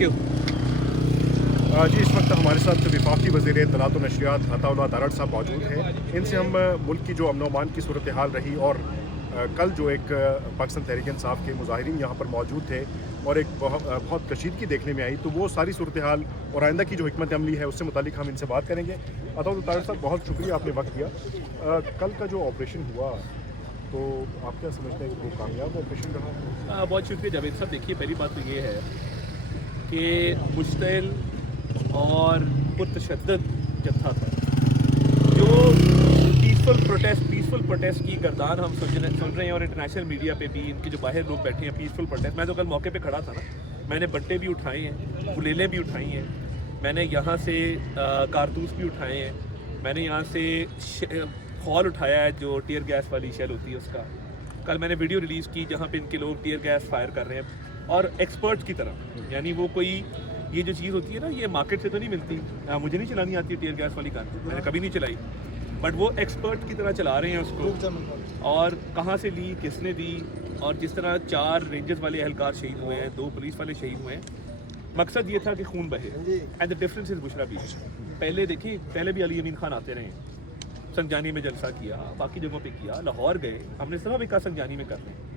Thank you. जी, इस वक्त हमारे साथ वफाकी वज़ीर इत्तलात व नशरियात अताउल्लाह दारड़ साहब मौजूद हैं। इनसे हम मुल्क की जो अमन अमान की सूरत हाल रही और कल जो एक पाकिस्तान तहरीक इंसाफ के मुजाहिरीन यहाँ पर मौजूद थे और एक बहुत कशीदगी देखने में आई, तो वो सारी सूरत हाल और आइंदा की जो हिकमत अमली है उससे मुतालिक हम इनसे बात करेंगे। अताउल्लाह दारड़ साहब, बहुत शुक्रिया आपने वक्त दिया। कल का जो ऑपरेशन हुआ, तो आप क्या समझते हैं कि वो कामयाब ऑपरेशन रहा? बहुत शुक्रिया जावेद साहब। देखिए, पहली बात तो ये है कि मुश्तिल और पुरतशद्दद जत्था था जो पीसफुल प्रोटेस्ट की गर्दान हम सुन रहे हैं, और इंटरनेशनल मीडिया पे भी इनके जो बाहर लोग बैठे हैं पीसफुल प्रोटेस्ट। मैं तो कल मौके पे खड़ा था ना, मैंने बट्टे भी उठाए हैं, गुलेलें भी उठाई हैं, मैंने यहाँ से कारतूस भी उठाए हैं, मैंने यहाँ से हॉल उठाया है जो टीयर गैस वाली शेल होती है उसका। कल मैंने वीडियो रिलीज़ की जहाँ पे इनके लोग टीयर गैस फायर कर रहे हैं और एक्सपर्ट्स की तरह, यानी वो कोई ये जो चीज़ होती है ना, ये मार्केट से तो नहीं मिलती। मुझे नहीं चलानी आती टीयर गैस वाली गन, मैंने कभी नहीं चलाई, बट वो एक्सपर्ट की तरह चला रहे हैं उसको। और कहाँ से ली, किसने दी, और जिस तरह 4 रेंजर्स वाले एहलकार शहीद हुए हैं, 2 पुलिस वाले शहीद हुए हैं, मकसद ये था कि खून बहे। एंड द डिफरेंस इज बुशरा बीच। पहले देखिए, पहले भी अली अमीन खान आते रहे, संजानी में जलसा किया, बाकी जगहों पे किया, लाहौर गए, हमने सिर्फ भी कहा संजानी में कर रहे हैं।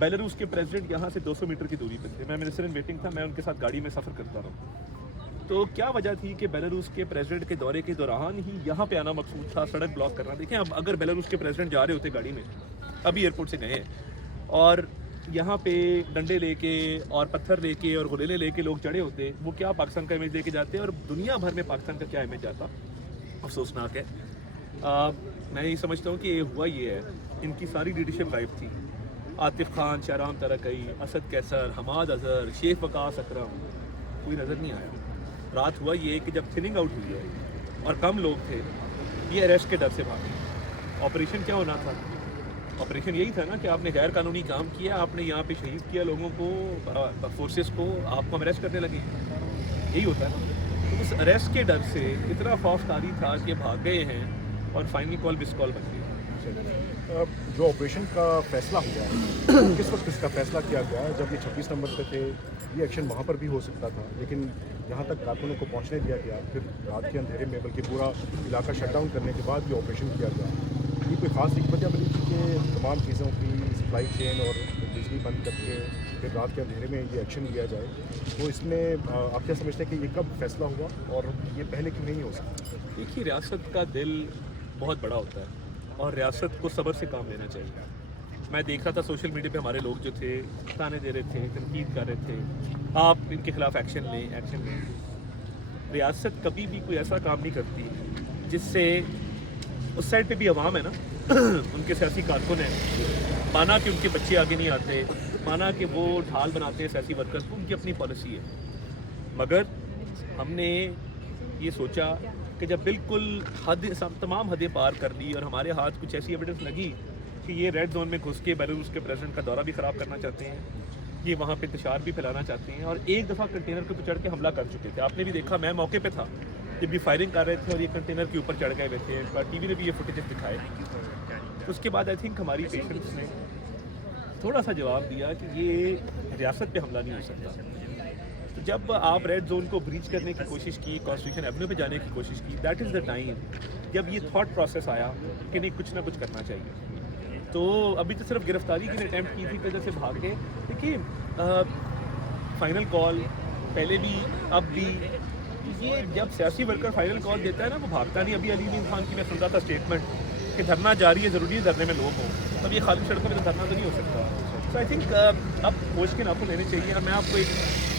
बेलारूस के प्रेसिडेंट यहाँ से 200 मीटर की दूरी पर थे, मैं मिनिस्टर इन वेटिंग था, मैं उनके साथ गाड़ी में सफ़र करता रहा। तो क्या वजह थी कि बेलारूस के प्रेसिडेंट के दौरे के दौरान ही यहाँ पे आना मकसूद था, सड़क ब्लॉक करना। देखें, अब अगर बेलारूस के प्रेसिडेंट जा रहे होते गाड़ी में, अभी एयरपोर्ट से गए हैं, और यहाँ पे डंडे लेके और पत्थर लेके और गुलेले लेके लोग चढ़े होते, वो क्या पाकिस्तान का इमेज लेके जाते, और दुनिया भर में पाकिस्तान का क्या इमेज जाता। अफसोसनाक है। मैं ये समझता हूँ कि ये हुआ ये है, इनकी सारी लीडरशिप गायब थी। आतिफ खान, शहराम तरकई, असद कैसर, हमाद अजहर, शेख वकास अकरम, कोई नज़र नहीं आया। रात हुआ ये कि जब थिनिंग आउट हुई है और कम लोग थे, ये अरेस्ट के डर से भागे। ऑपरेशन क्या होना था? ऑपरेशन यही था ना कि आपने गैर कानूनी काम किया, आपने यहाँ पे शहीद किया लोगों को, फोर्सेस को, आपको हम अरेस्ट करने लगे, यही होता है ना। तो उस अरेस्ट के डर से इतना खौफकारी था कि भाग गए हैं, और फाइनली कॉल मिस कॉल बन गई। जो ऑपरेशन का फैसला हुआ, किस वक्त इसका फैसला किया गया? जब ये 26 नंबर पे थे, ये एक्शन वहाँ पर भी हो सकता था, लेकिन जहाँ तक कारकुनों को पहुँचने दिया गया, फिर रात के अंधेरे में, बल्कि पूरा इलाका शट डाउन करने के बाद ये ऑपरेशन किया गया। ये कोई ख़ास हिकमत अमली थी कि तमाम चीज़ों की सप्लाई चेन और बिजली बंद करके फिर रात के अंधेरे में ये एक्शन लिया जाए? तो इसमें आप क्या समझते हैं कि ये कब फैसला हुआ और ये पहले क्यों नहीं हो सकता? देखिए, रियासत का दिल बहुत बड़ा होता है और रियासत को सब्र से काम लेना चाहिए। मैं देख रहा था सोशल मीडिया पे हमारे लोग जो थे ताने दे रहे थे, तनकीद कर रहे थे, आप इनके खिलाफ एक्शन लें। रियासत कभी भी कोई ऐसा काम नहीं करती जिससे, उस साइड पे भी अवाम है ना उनके सियासी कारकुन हैं, माना कि उनके बच्चे आगे नहीं आते, माना कि वो ढाल बनाते हैं सियासी वर्कर्स को, उनकी अपनी पॉलिसी है। मगर हमने ये सोचा कि जब बिल्कुल तमाम हदें पार कर ली और हमारे हाथ कुछ ऐसी एविडेंस लगी कि ये रेड जोन में घुस के बेलारूस के प्रेसिडेंट का दौरा भी ख़राब करना चाहते हैं, ये वहाँ पे इंतशार भी फैलाना चाहते हैं, और एक दफ़ा कंटेनर के ऊपर चढ़ के हमला कर चुके थे। आपने भी देखा, मैं मौके पे था जब ये फायरिंग कर रहे थे और ये कंटेनर के ऊपर चढ़ गए हुए थे, टीवी ने भी ये फुटेज दिखाए। उसके बाद आई थिंक हमारी पेशेंट्स ने थोड़ा सा जवाब दिया कि ये रियासत पे हमला नहीं हो सकता। तो जब आप रेड जोन को ब्रीच करने की कोशिश की, कॉन्स्टिट्यूशन एवेन्यू पे जाने की कोशिश की, दैट इज़ द टाइम जब ये थॉट प्रोसेस आया कि नहीं, कुछ ना कुछ करना चाहिए। तो अभी तो सिर्फ गिरफ्तारी की अटैम्प्ट की थी, वजह से भाग गए। देखिए, फाइनल कॉल पहले भी अब भी, ये जब सियासी वर्कर फाइनल कॉल देता है ना, वो भागता नहीं। अभी अली अमीन खान की मैं सुन रहा था स्टेटमेंट कि धरना जारी है, ज़रूरी है धरने में लोग हों, अब ये खाली सड़कों में तो धरना तो नहीं हो सकता। सो आई थिंक अब होश के नाखून लेने चाहिए। और मैं आपको एक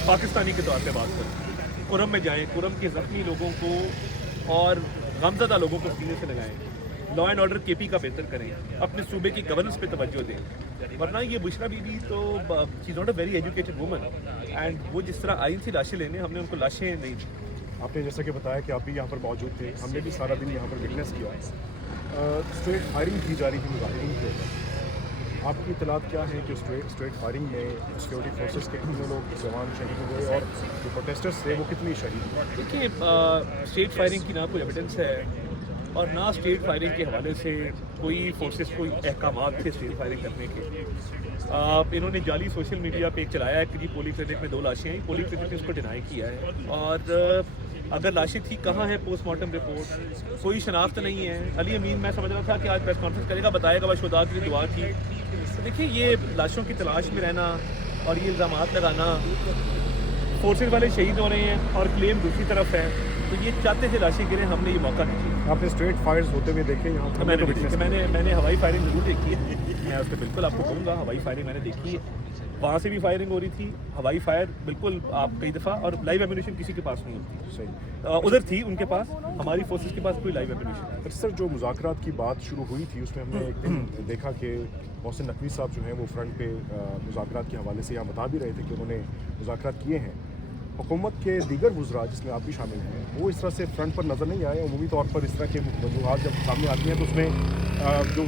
पाकिस्तानी के तौर पे बात करूँ, कुरम में जाएँ, कुरम के ज़ख्मी लोगों को और गमज़दा लोगों को सीने से लगाएँ, लॉ एंड ऑर्डर केपी का बेहतर करें, अपने सूबे की गवर्नेंस पे तवज्जो दें। वरना ये बुशरा बीबी तो she is not a very educated woman, and वो जिस तरह आई थी लाशें लेने, हमने उनको लाशें नहीं दी। आपने जैसा कि बताया कि आप भी यहाँ पर मौजूद थे, हमने भी सारा दिन यहाँ पर विटनेस किया। स्ट्रेट फायरिंग की जा रही थी मुजाहिरीन के ऊपर। आपकी इतलात क्या है कि स्ट्रेट फायरिंग में सिक्योरिटी फोर्सेस के कितने लोग जवान शहीद हुए और जो प्रोटेस्टर्स थे वो कितनी शहीद हुए? देखिए, स्ट्रेट फायरिंग की ना कोई एविडेंस है, और ना स्ट्रेट फायरिंग के हवाले से कोई फोर्सेस कोई अहकामात थे स्ट्रेट फायरिंग करने के। इन्होंने जाली सोशल मीडिया पे एक चलाया है कि जी पोलिंग क्लिनिक में 2 लाशें आई, पोलिंग क्लिनिक ने उसको डिनाई किया है। और अगर लाशें थी कहाँ है, पोस्टमार्टम रिपोर्ट कोई शनाख्त नहीं है। अली अमीन मैं समझ रहा था कि आज प्रेस कॉन्फ्रेंस करेगा, बताएगा वह शुदा की दुआ की। तो देखिए ये लाशों की तलाश में रहना और ये इल्ज़ाम लगाना, फोर्सेज वाले शहीद हो रहे हैं और क्लेम दूसरी तरफ है, तो ये चाहते थे लाशें गिरें, हमने ये मौका नहीं दिया। आपने स्ट्रेट फायर्स होते हुए देखे यहाँ पर? मैंने भी देखी, मैंने हवाई फायरिंग जरूर देखी है, मैं उस पर बिल्कुल आपको कहूँगा हवाई फायरिंग मैंने देखी है। वहाँ से भी फायरिंग हो रही थी, हवाई फायर बिल्कुल आप कई दफ़ा, और लाइव एम्यूनिशन किसी के पास नहीं होती। सही। उधर थी उनके पास, हमारी फोर्सेस के पास कोई लाइव एम्यूनिशन। पर सर जो मुज़ाकरात की बात शुरू हुई थी उसमें हमने एक दिन देखा कि मोहसिन नकवी साहब जो हैं वो फ्रंट पे मुज़ाकरात के हवाले से यहाँ बता भी रहे थे कि उन्होंने मुज़ाकरात किए हैं। हुकूमत के दीगर वुज़रा जिसमें आप भी शामिल हैं वो इस तरह से फ्रंट पर नज़र नहीं आए। अमूमी तौर पर इस तरह के वजूहात जब सामने आती हैं तो उसमें जो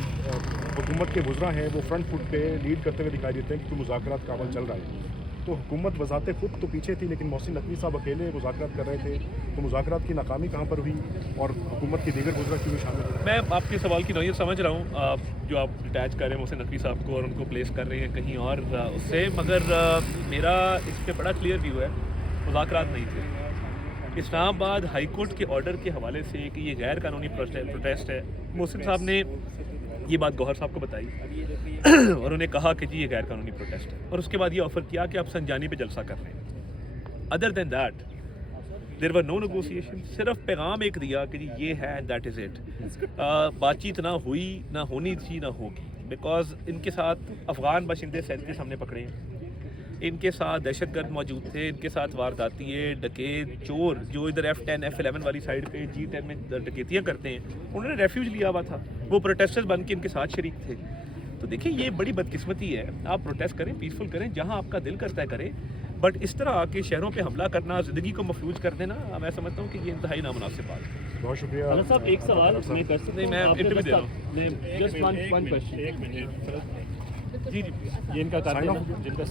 हुकूमत के वुज़रा हैं वो फ्रंट फुट पे लीड करते हुए दिखाई देते हैं कि मुज़ाकरात का अमल चल रहा है। तो हुकूमत वज़ाते खुद तो पीछे थी, लेकिन मोहसिन नकवी साहब अकेले मुज़ाकरात कर रहे थे, तो मुज़ाकरात की नाकामी कहाँ पर हुई और हुकूमत के दीगर वुज़रा क्यों शामिल हुए? मैं आपके सवाल की नौयत समझ रहा हूँ, जो आप डिटैच कर रहे हैं मोहसिन नकवी साहब को और उनको प्लेस कर रहे हैं कहीं और उससे, मगर मेरा इस पर बड़ा क्लियर व्यू है, मुज़ाकरात नहीं थे। इस्लामाबाद हाई कोर्ट के ऑर्डर के हवाले से कि ये गैर कानूनी प्रोटेस्ट है, मोहसिन साहब ने ये बात गौहर साहब को बताई और उन्हें कहा कि जी ये गैर कानूनी प्रोटेस्ट है, और उसके बाद ये ऑफ़र किया कि आप संजानी पे जलसा कर रहे हैं। Other than that there were no negotiation, सिर्फ पैगाम एक दिया कि जी ये है एंड दैट इज़ इट। बातचीत ना हुई, ना होनी थी, ना होगी, बिकॉज इनके साथ अफ़गान बाशिंदे 37 हमने पकड़े हैं, इनके साथ दहशतगर्द मौजूद थे, इनके साथ वारदातिये, डकैत, चोर जो इधर F10 F11 वाली साइड पे G10 में डकैतियाँ करते हैं, उन्होंने रेफ्यूज लिया हुआ था, वो प्रोटेस्टर्स बन के इनके साथ शरीक थे। तो देखिए ये बड़ी बदकिस्मती है, आप प्रोटेस्ट करें, पीसफुल करें, जहाँ आपका दिल करता है करें, बट इस तरह आके शहरों पे हमला करना, ज़िंदगी को मफलूज कर देना, मैं समझता हूँ कि ये इंतहाई नामुनासिब बात है। बहुत शुक्रिया। अनस साहब एक सवाल मैं कर सकता हूं? मैं आपके इंटरव्यू पास दे रहा हूँ। Just one question. जी जी ये इनका कार्य है ना, जिनका